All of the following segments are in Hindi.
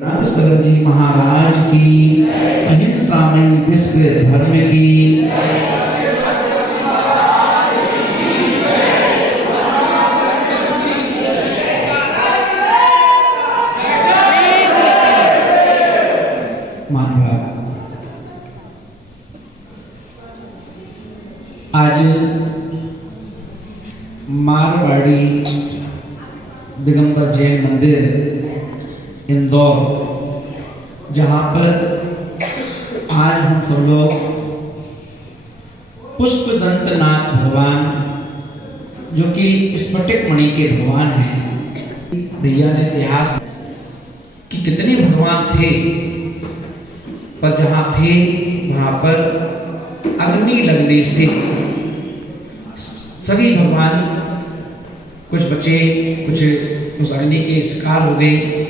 नागेश्वर जी महाराज की, अहिंसा में विश्व धर्म की। मानभाव आज मारवाड़ी दिगंबर जैन मंदिर इंदौर, जहाँ पर आज हम सब लोग पुष्पदंतनाथ भगवान, जो कि स्फटिक मणि के भगवान हैं, भैया ने इतिहास कि कितने भगवान थे, पर जहाँ थे वहाँ पर अग्नि लगने से सभी भगवान, कुछ बचे, कुछ उस अग्नि के शिकार हो गए।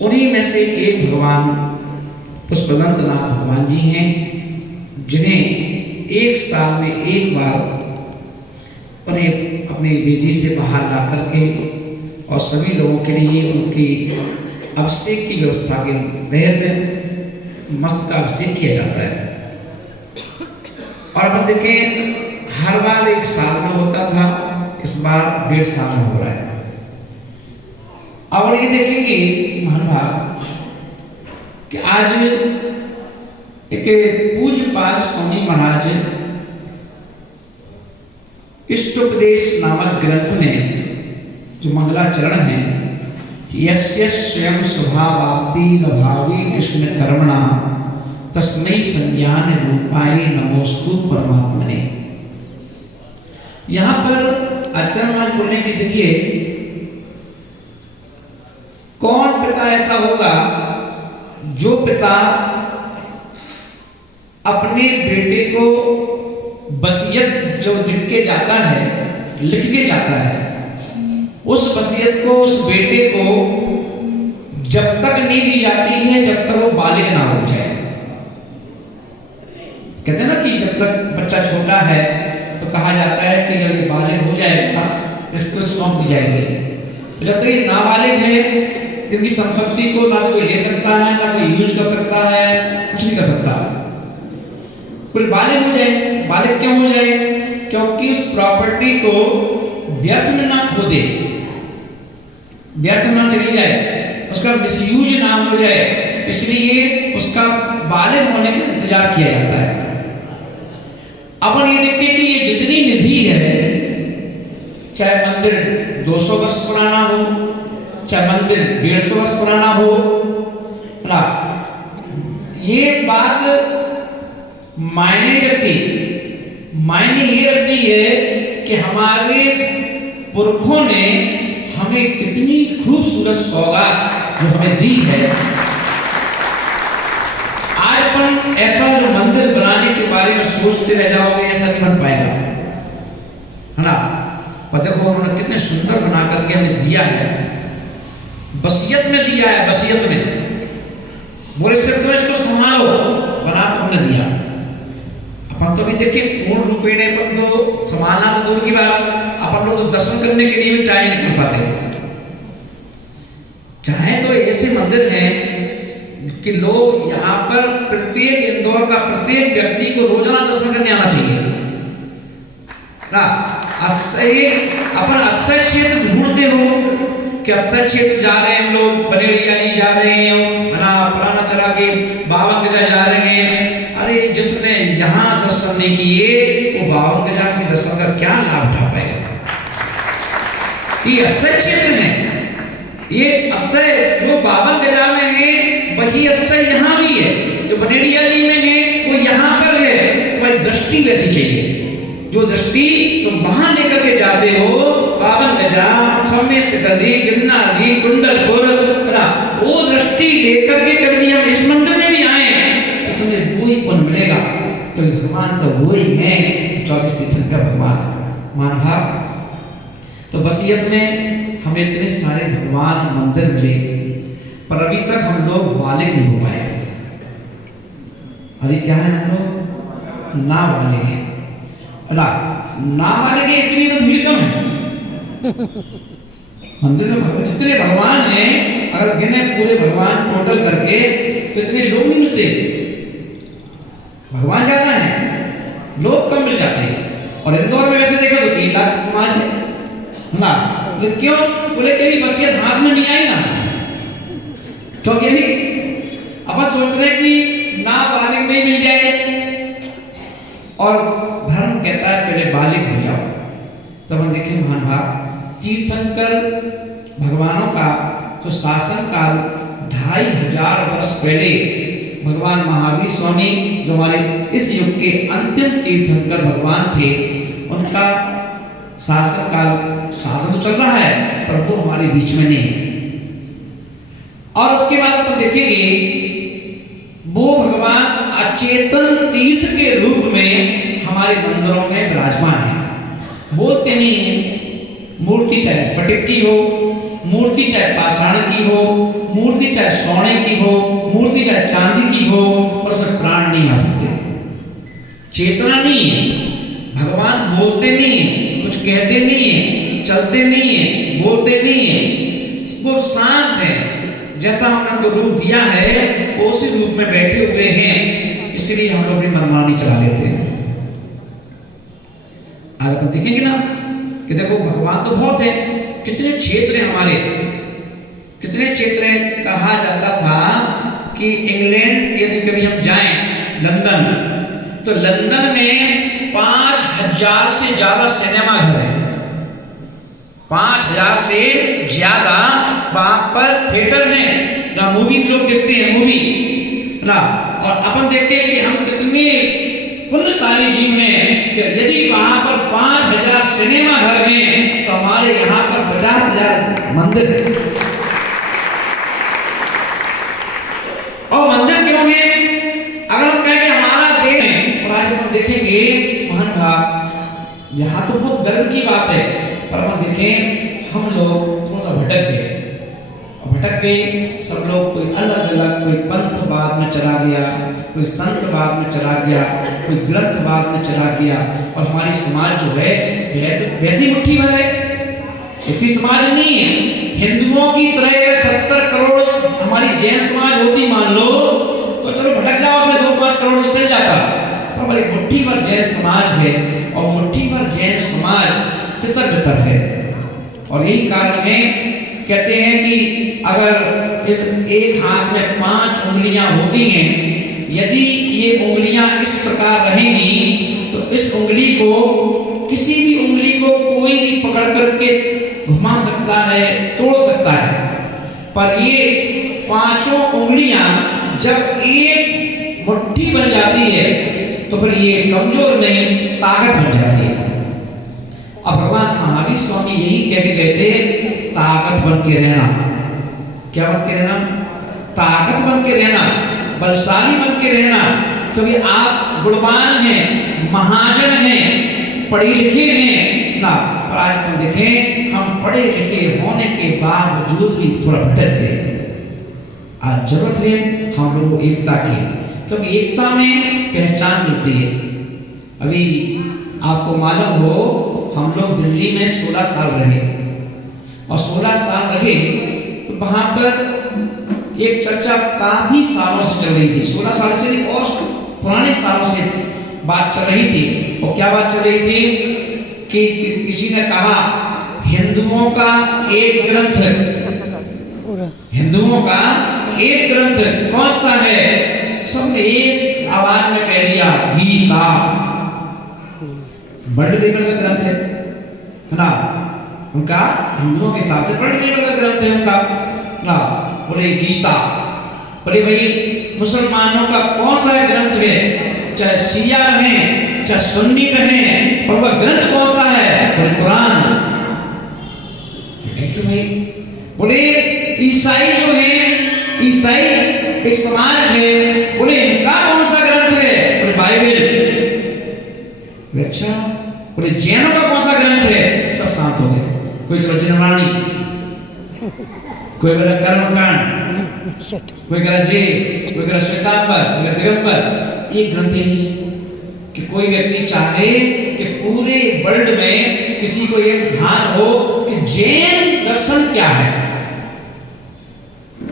उन्हीं में से एक भगवान पुष्पदंतनाथ भगवान जी हैं, जिन्हें एक साल में एक बार उन्हें अपनी वेदी से बाहर ला करके और सभी लोगों के लिए उनकी अभिषेक की व्यवस्था के तहत मस्तक का अभिषेक किया जाता है। और अब देखें, हर बार एक साल में होता था, इस बार 1.5 साल में हो रहा है। और ये देखेंगे महानुभाव कि आज एक पूज्यपाद स्वामी महाराज इष्टोपदेश नामक ग्रंथ में जो मंगलाचरण है कि यस्य स्वयं स्वभावाप्ति अभावी कृष्ण कर्मणा तस्मै संज्ञान रूपाय नमोस्तु परमात्मने। यहाँ पर आचार्य महाराज बोलने की देखिए, कौन पिता ऐसा होगा जो पिता अपने बेटे को वसीयत जो लिख के जाता है, उस वसीयत को उस बेटे को जब तक नहीं दी जाती है जब तक वो बालिग ना हो जाए। कहते हैं ना कि जब तक बच्चा छोटा है तो कहा जाता है कि जब ये बालिग हो जाएगा इसको सौंप दी जाएगी। जब तक ये नाबालिग है, जिनकी संपत्ति को ना तो कोई ले सकता है, ना कोई यूज कर सकता है, कुछ नहीं कर सकता। कोई बालिग हो जाए, बालिग क्यों हो जाए? क्योंकि उस प्रॉपर्टी को व्यर्थ में ना खो दे, व्यर्थ में ना चली जाए, उसका मिसयूज ना हो जाए, इसलिए उसका बालिग होने का इंतजार किया जाता है। अपन ये देखते कि ये जितनी निधि है, चाहे मंदिर 200 वर्ष पुराना हो, चाहे मंदिर 150 वर्ष पुराना हो ना, ये बात मायने ये रखती है कि हमारे पुरखों ने हमें कितनी खूबसूरत सौगात जो हमें दी है। आज अपन ऐसा जो मंदिर बनाने के बारे में सोचते रह जाओगे, ऐसा नहीं बन पाएगा, है ना। पर देखो उन्होंने कितने सुंदर बना करके हमें दिया है, वसीयत में दिया है, वसीयत में बोले सिर्फ तो इसको संभालो, बना तो हमने दिया। अपन तो भी देखिए पूर्ण रूपे ने अपन तो संभालना तो दूर की बात, अपन लोग तो दर्शन करने के लिए भी टाइम नहीं कर पाते। चाहे तो ऐसे मंदिर हैं कि लोग यहाँ पर प्रत्येक इंदौर का प्रत्येक व्यक्ति को रोजाना दर्शन करने आना चाहिए ना। अपन अक्षय क्षेत्र ढूंढते हो कि अक्षय क्षेत्र जा रहे हैं हम लोग, बनेड़िया जी जा रहे हैं, ना पुराना चला के 52 गजा जा रहे हैं। अरे जिसने यहाँ दर्शन नहीं किए वो 52 गजा के दर्शन का क्या लाभ उठा पाएगा? ये अक्षय क्षेत्र है, ये अक्षय जो 52 गजा में है वही अक्षय यहाँ भी है, जो बनेड़िया जी में है वो यहाँ पर है। तुम्हारी दृष्टि वैसी चाहिए, जो दृष्टि तुम वहां लेकर के जाते हो, 52 गजा, सम्मेशिखर जी, गिरनार जी, कुंडलपुर, वो दृष्टि लेकर के कभी हम इस मंदिर में भी आए तो तुम्हें वही पुण्य मिलेगा। तो भगवान तो वही है 24 तीर्थंकर का भगवान। मानभाव तो वसीयत में हमें इतने सारे भगवान मंदिर मिले, पर अभी तक हम लोग बालिग नहीं हो पाए। अभी क्या है, हम लोग नाबालिग हैं, नाबालिग इसलिए तो भीड़ कम है। मंदिर में जितने भगवान हैं अगर गिने पूरे भगवान टोटल करके तो इतने लोग नहीं मिलते। भगवान ज्यादा है, लोग कम मिल जाते हैं। और इंदौर में वैसे देखा तो 3 लाख समाज है ना, तो क्यों बोले कि वसीयत हाथ में नहीं आई ना, तो यही अपन सोच रहे कि ना बालिग नहीं मिल जाए, और धर्म कहता है पहले बालिग हो जाओ। तब हम देखें महान भाव तीर्थंकर भगवानों का जो शासन काल 2500 वर्ष पहले भगवान महावीर स्वामी जो हमारे इस युग के अंतिम तीर्थंकर भगवान थे, उनका शासन काल, शासन तो चल रहा है पर वो हमारे बीच में नहीं। और उसके बाद अपन देखेंगे वो भगवान अचेतन तीर्थ के रूप में हमारे मंदिरों में विराजमान है। बोलते नहीं है, मूर्ति चाहे स्फटिक की हो, मूर्ति चाहे पाषाण की हो, मूर्ति चाहे सोने की हो, मूर्ति चाहे चांदी की हो, पर उसमें प्राण नहीं आ सकते, चेतना नहीं है। भगवान बोलते नहीं है, कुछ कहते नहीं है, चलते नहीं है, बोलते नहीं है, वो शांत है। जैसा हमने उनको रूप दिया है वो उसी रूप में बैठे हुए हैं, इसलिए हम लोग अपनी मनमानी चला लेते हैं। आज अपन देखेंगे ना कि देखो भगवान तो बहुत है, कितने क्षेत्र हैं हमारे, कितने क्षेत्र हैं। कहा जाता था कि इंग्लैंड यदि कभी हम जाएं, लंदन, तो लंदन में 5000 से ज्यादा सिनेमा घर है, 5000 से ज्यादा वहां पर थिएटर है ना, मूवी लोग देखते हैं मूवी ना। और अपन देखें कि हम कितने पुण्यशाली जीव हैं कि यदि वहां पर 5000 सिनेमा घर हैं तो हमारे यहाँ पर 50,000 मंदिर है। और मंदिर क्यों है? अगर हम कहें कि हमारा देश है, और आज हम देखेंगे महान भाव, यहाँ तो बहुत गर्व की बात है, पर हम देखें हम लोग थोड़ा सा भटक गए, भटक गए सब लोग, कोई अलग अलग, कोई पंथवाद में चला गया, कोई संतवाद में चला गया, कोई ग्रंथवाद में चला गया, और हमारी समाज जो है वैसी मुट्ठी भर है, इतनी समाज नहीं है। हिंदुओं की तरह 70 करोड़ हमारी जैन समाज होती मान लो तो चलो भटक जाओ, उसमें 2-5 करोड़ तो चल जाता, पर हमारी मुट्ठी भर जैन समाज है, और मुट्ठी भर जैन समाज तितर बितर है। और यही कारण है, कहते हैं कि अगर एक हाथ में 5 उंगलियां होती हैं, यदि ये उंगलियां इस प्रकार रहेंगी तो इस उंगली को, किसी भी उंगली को कोई भी पकड़ करके घुमा सकता है, तोड़ सकता है, पर ये 5 उंगलियां जब एक मुट्ठी बन जाती है तो फिर ये कमजोर नहीं, ताकत बन जाती है। अब भगवान महावीर स्वामी यही कह के गए थे, ताकत बन के रहना। क्या बन के रहना? ताकत बन के रहना, बलशाली बन के रहना, क्योंकि आप गुणवान हैं, महाजन हैं, पढ़े लिखे हैं ना। पर आज हम देखें, हम पढ़े लिखे होने के बावजूद भी थोड़ा भटक गए। आज जरूरत है हम लोगों को एकता की, क्योंकि एकता में पहचान मिलती है। अभी आपको मालूम हो, हम लोग दिल्ली में 16 साल रहे, और 16 साल रहे तो वहां पर एक चर्चा काफी सालों से चल रही थी, 16 साल से नहीं और पुराने सालों से बात चल रही थी। और क्या बात चल रही थी कि किसी ने कहा हिंदुओं का एक ग्रंथ, हिंदुओं का एक ग्रंथ कौन सा है? सबने एक आवाज में कह दिया, गीता। वर्ल्ड लेवल का ग्रंथ है ना उनका, हिंदुओं के हिसाब से वर्ल्ड लेवल का ग्रंथ है उनका ना। बोले गीता, बोले भाई मुसलमानों का कौन सा ग्रंथ है? चाहे शिया रहे, चाहे सुन्नी रहे, पर वह ग्रंथ कौन सा है? बोले कुरान। ठीक है भाई। बोले ईसाई जो है, ईसाई एक समाज है, बोले इनका कौन सा ग्रंथ है? बोले बाइबल। अच्छा, बोले जैनों का कौन सा ग्रंथ है? सब शांत हो गए। कोई कह जनवाणी, कोई कह कर्मकांड, कोई कह जे, कोई कह श्वेतांबर, कोई कह दिगंबर। ये ग्रंथ ही नहीं कि कोई व्यक्ति चाहे कि पूरे वर्ल्ड में किसी को ये ध्यान हो कि जैन दर्शन क्या है,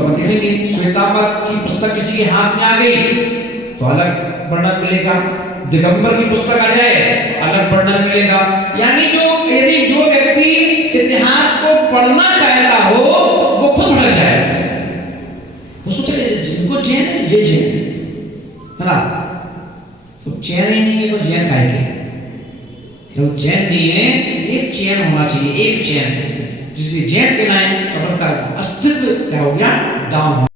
तो अपन देखेंगे श्वेतांबर की पुस्तक किसी के हाथ में आ गई तो अलग वर्णन मिलेगा, दिगंबर की पुस्तक आ जाए तो अलग वर्णन मिलेगा। यानी जो यदि जो व्यक्ति इतिहास को पढ़ना चाहता हो वो खुद भटक जाए, वो सोचे जिनको जैन है जय जैन है ना, तो चैन ही नहीं है तो जैन काहे के, जब चैन नहीं है एक चैन होना चाहिए, एक चैन जिसलिए जैन के नाम अपन का अस्तित्व क्या हो गया, डाउन।